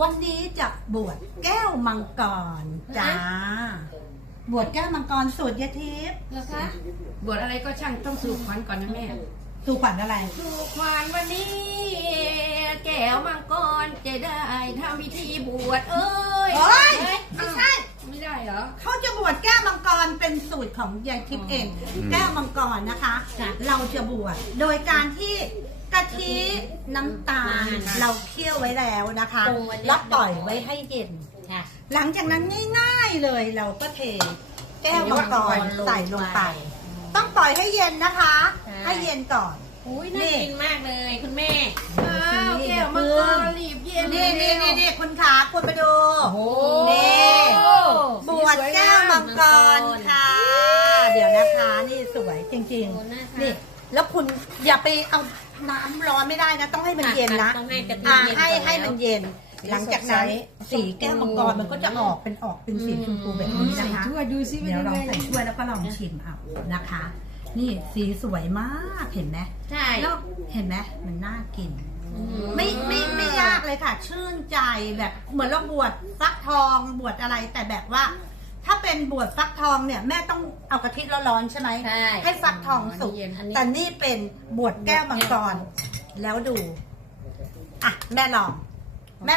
วันนี้จะบวชแก้วมังกรจ้า บวชแก้วมังกรสูตรยาทิพย์เหรอคะบวชอะไรก็ช่างต้องสู่ขวัญก่อนนะแม่สู่ขวัญอะไร สู่ขวัญวันนี้ แก้วมังกรจะได้ทำพิธีบวชเอ้ยโอ๊ย เอ้ย ไม่ใช่ ไม่ได้เหรอ เขาจะ บวชแก้วมังกรเป็นสูตรของยายทิพย์เอง แก้วมังกรนะคะ เราจะบวชโดยการที่กะทิน้ำตาลเราเคี่ยวไว้แล้วนะคะ แล้วปล่อยไว้ให้เย็นค่ะหลังจากนั้นง่ายๆเลยเราก็เท แก้วมังกรใส่ลงไป ต้องปล่อยให้เย็นนะคะใช่ให้เย็นก่อนอุ้ยน่ากินมากเลยคุณแม่อ้าวแก้วมังกรรีบเย็นนี่นี่นี่นี่คุณขาคุณมาดูโอ้นี่บวชแก้ว มังกรค่ะ เดี๋ยวนะคะนี่สวยจริงโอ้น่าทานๆนี่ แล้วคุณอย่าไปเอาน้ำร้อนไม่ได้นะ ต้องให้มันเย็นนะต้องให้กะทิอ่าเย็นให้ก่อน ให้มันเย็น หลังจากนั้นสีแก้วมังกรมันก็จะออกเป็นออกเป็นสีชมพูแบบนี้นะคะถ้วยดูซิเดี๋ยวลองป็นใส่ถ้วยแล้วก็ลองชิมเอานะคะ นี่สีสวยมากเห็นไหมใช่ แล้วเห็นไหมมันน่ากิน ไม่ไม่ไม่ยากเลยค่ะ ชื่นใจแบบเหมือนเราบวชฟักทองบวชอะไรแต่แบบว่า ถ้าเป็นบวชฟักทองเนี่ยแม่ต้องเอากะทิร้อนๆใช่ไหมใช่ให้ฟักทองสุกอันนี้เย็นอันนี้ แต่นี่เป็นบวชแก้วมังกรแล้วดู อะ แม่ลอง